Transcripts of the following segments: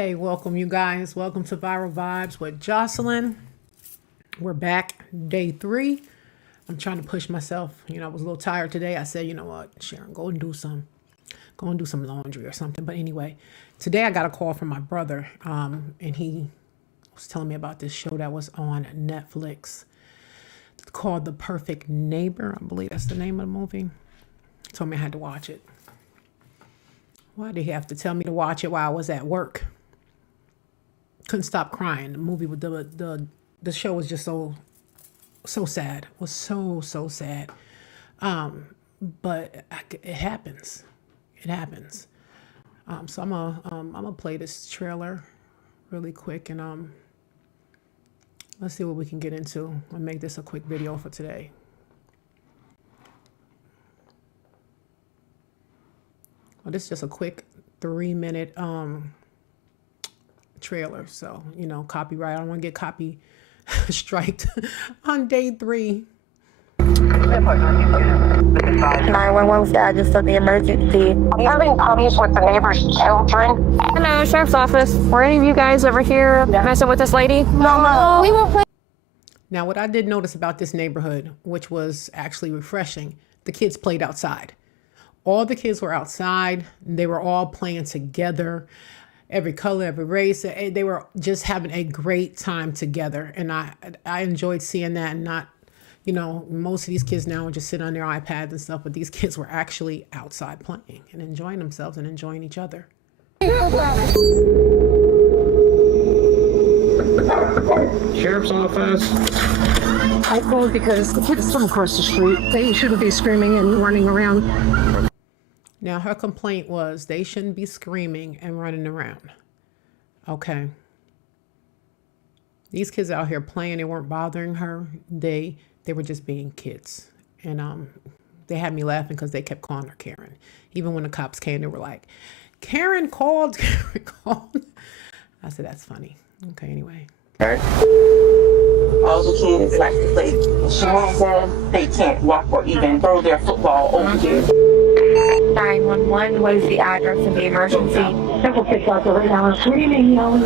Hey, welcome you guys. Welcome to Viral Vibes with JOCELYN. We're back, day 3. I'm trying to push myself. I was a little tired today. I said, you know what, Sharon, go and do some laundry or something. But anyway, today I got a call from my brother, and he was telling me about this show that was on Netflix. It's called The Perfect Neighbor. I believe that's the name of the movie. He told me I had to watch it. Why did he have to tell me to watch it while I was at work? Couldn't stop crying. The movie with the show was just so sad. It was so sad. But it happens. It happens. So I'm gonna play this trailer really quick, and let's see what we can get into. I'll make this a quick video for today. Well, this is just a quick 3-minute trailer, so copyright. I don't want to get copy striked on day 3. 911 said I just took the emergency. Are you having problems with the neighbor's children? Hello, Sheriff's Office. Were any of you guys ever here messing with this lady? No. We won't play. Now, what I did notice about this neighborhood, which was actually refreshing, the kids played outside. All the kids were outside. They were all playing together. Every color, every race. They were just having a great time together. And I enjoyed seeing that. And not, most of these kids now just sit on their iPads and stuff. But these kids were actually outside playing and enjoying themselves and enjoying each other. Sheriff's Office. I called because the kids from across the street, they shouldn't be screaming and running around. Now, her complaint was they shouldn't be screaming and running around. Okay. These kids out here playing, they weren't bothering her. They were just being kids. And they had me laughing because they kept calling her Karen. Even when the cops came, they were like, Karen called. I said, that's funny. Okay, anyway. All the kids like to play. Sharon said they can't walk or even throw their football over here. 911, what is the address of the emergency? Several kids out there right now screaming, yelling.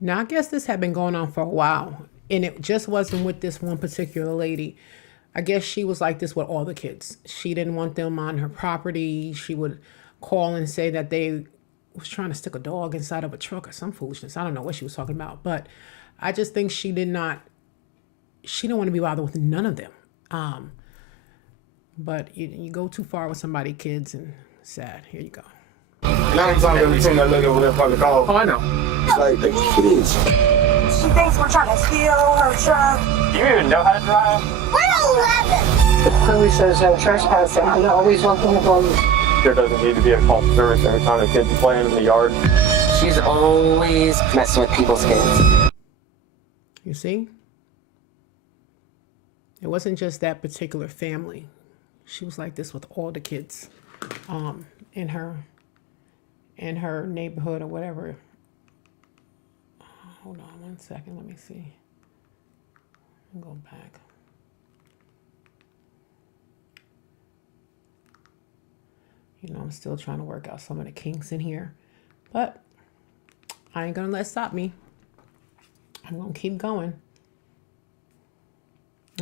Now, I guess this had been going on for a while, and it just wasn't with this one particular lady. I guess she was like this with all the kids. She didn't want them on her property. She would call and say that they was trying to stick a dog inside of a truck or some foolishness. I don't know what she was talking about, but I just think she didn't want to be bothered with none of them. But you go too far with somebody, kids, and sad. Here you go. 9 times out of 10, that lady over there fucking call. Oh, I know. It's like the kids. She thinks we're trying to steal her truck. You even know how to drive? We're 11. The police says trespassing. I always want them to go. There doesn't need to be a call for service every time the kids are playing in the yard. She's always messing with people's kids. You see? It wasn't just that particular family. She was like this with all the kids in her neighborhood or whatever. Hold on 1 second. Let me see. I'll go back. I'm still trying to work out some of the kinks in here, but I ain't gonna let it stop me. I'm gonna keep going.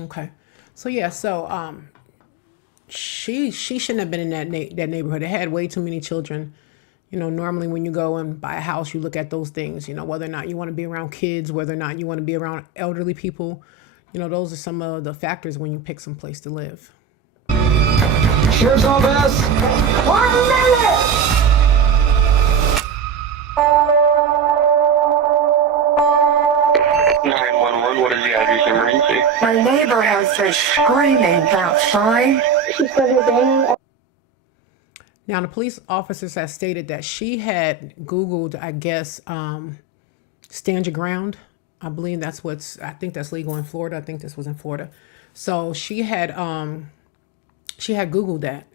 Okay. So yeah, she shouldn't have been in that neighborhood. It had way too many children. Normally when you go and buy a house, you look at those things, whether or not you want to be around kids, whether or not you want to be around elderly people. Those are some of the factors when you pick some place to live. Sheriff's Office. 1 minute. What is the address emergency? My neighbor has been screaming outside. Now, the police officers have stated that she had Googled, I guess, stand your ground. I believe I think that's legal in Florida. I think this was in Florida. So she had Googled that.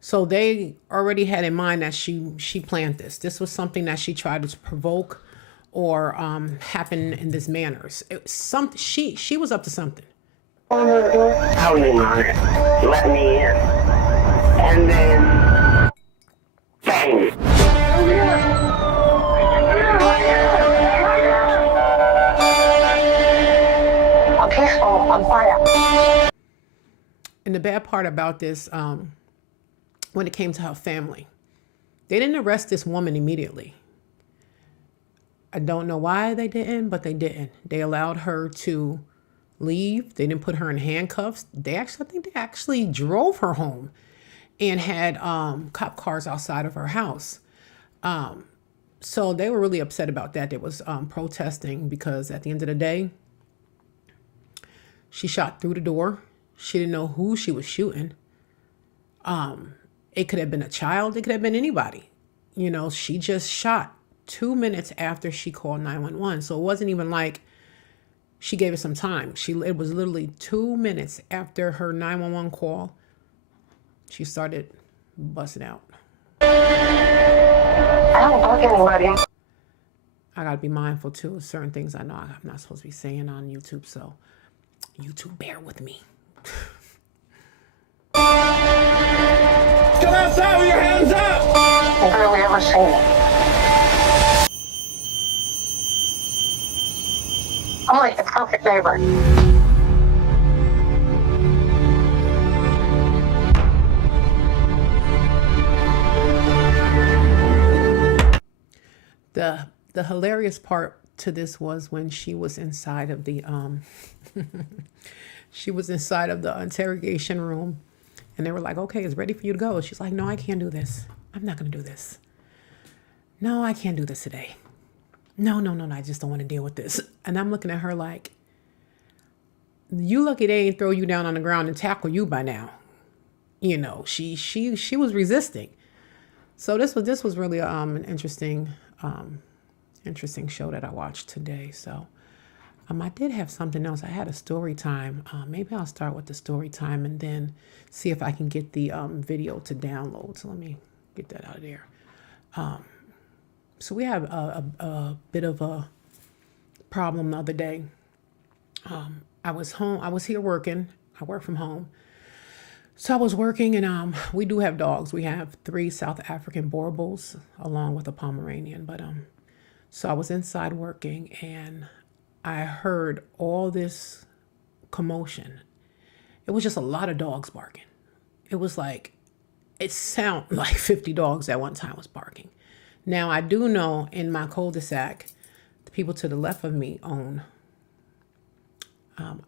So they already had in mind that she planned this. This was something that she tried to provoke or happen in this manner. She was up to something. How many let me in. And then And the bad part about this, when it came to her family, they didn't arrest this woman immediately. I don't know why they didn't, but they didn't. They allowed her to leave. They didn't put her in handcuffs. I think they actually drove her home and had cop cars outside of her house. So they were really upset about that. They was protesting because at the end of the day, she shot through the door. She didn't know who she was shooting. It could have been a child. It could have been anybody. You know, she just shot 2 minutes after she called 911. So it wasn't even like she gave it some time. It was literally 2 minutes after her 911 call. She started busting out. I don't bug anybody. I gotta be mindful too of certain things I know I'm not supposed to be saying on YouTube. So YouTube, bear with me. Come outside with your hands up! I've barely ever seen it. I'm like the perfect neighbor. The hilarious part to this was when she was inside of the she was inside of the interrogation room, and they were like, okay, it's ready for you to go. She's like, no, I can't do this. I'm not gonna do this. No, I can't do this today. No, I just don't want to deal with this. And I'm looking at her like, you lucky they ain't throw you down on the ground and tackle you by now. You know, she was resisting. So this was really an interesting show that I watched today. So I did have something else. I had a story time. Maybe I'll start with the story time and then see if I can get the video to download. So let me get that out of there. So we have a bit of a problem the other day. I was home. I was here working. I work from home. So I was working, and we do have dogs. We have 3 South African Borbals along with a Pomeranian. But so I was inside working, and I heard all this commotion. It was just a lot of dogs barking. It was like, it sounded like 50 dogs at one time was barking. Now I do know in my cul-de-sac, the people to the left of me own,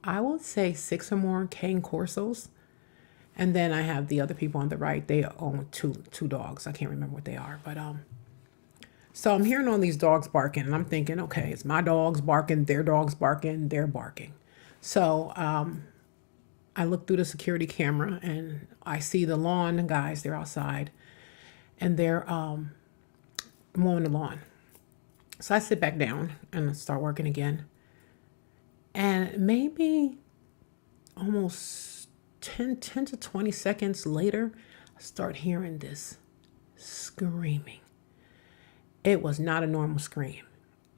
I would say 6 or more cane corsos. And then I have the other people on the right. They own two dogs. I can't remember what they are, but so I'm hearing all these dogs barking, and I'm thinking, okay, it's my dogs barking, their dogs barking, they're barking. So I look through the security camera, and I see the lawn guys. They're outside, and they're mowing the lawn. So I sit back down and start working again, and maybe almost 10 to 20 seconds later, I start hearing this screaming. It was not a normal scream.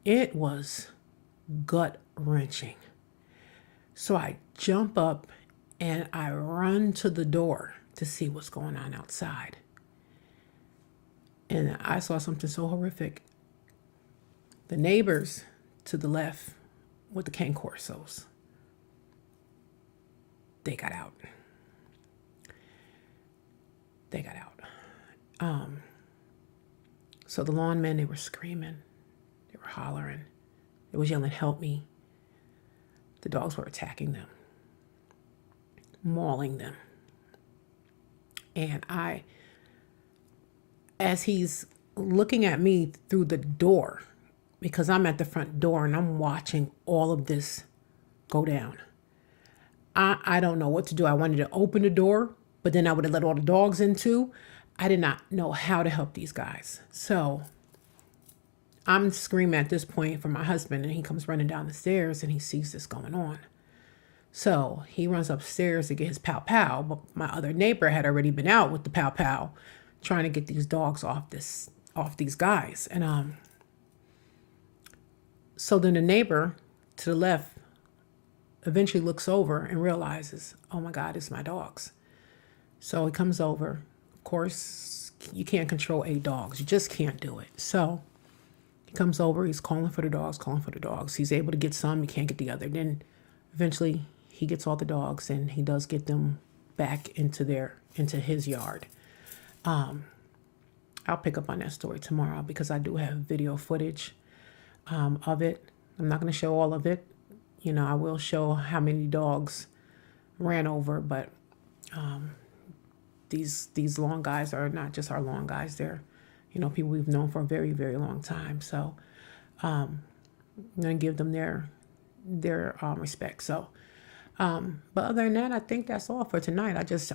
It was gut-wrenching. So I jump up and I run to the door to see what's going on outside. And I saw something so horrific. The neighbors to the left with the cane corsos, they got out. They got out. So the lawn men, they were screaming. They were hollering. They was yelling, help me. The dogs were attacking them, mauling them. And as he's looking at me through the door, because I'm at the front door and I'm watching all of this go down, I don't know what to do. I wanted to open the door, but then I would have let all the dogs in too. I did not know how to help these guys. So I'm screaming at this point for my husband, and he comes running down the stairs and he sees this going on. So he runs upstairs to get his pow pow, but my other neighbor had already been out with the pow pow trying to get these dogs off these guys. And so then the neighbor to the left eventually looks over and realizes, oh my God, it's my dogs. So he comes over. Of course, you can't control 8 dogs. You just can't do it. So he comes over. He's calling for the dogs. He's able to get some. He can't get the other. Then eventually he gets all the dogs, and he does get them back into his yard. I'll pick up on that story tomorrow because I do have video footage of it. I'm not going to show all of it. You know, I will show how many dogs ran over, but these long guys are not just our long guys. They're, you know, people we've known for a very, very long time. So I'm going to give them their respect. So, but other than that, I think that's all for tonight. I just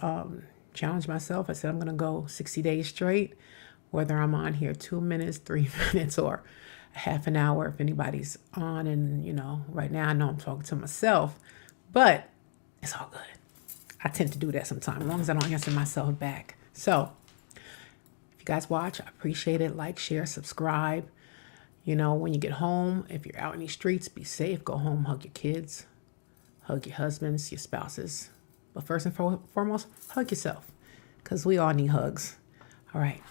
challenged myself. I said I'm going to go 60 days straight, whether I'm on here 2 minutes, 3 minutes, or half an hour if anybody's on. And, you know, right now I know I'm talking to myself, but it's all good. I tend to do that sometimes, as long as I don't answer myself back. So if you guys watch, I appreciate it. Like, share, subscribe. You know, when you get home, if you're out in these streets, be safe. Go home, hug your kids, hug your husbands, your spouses. But first and foremost, hug yourself, because we all need hugs. All right.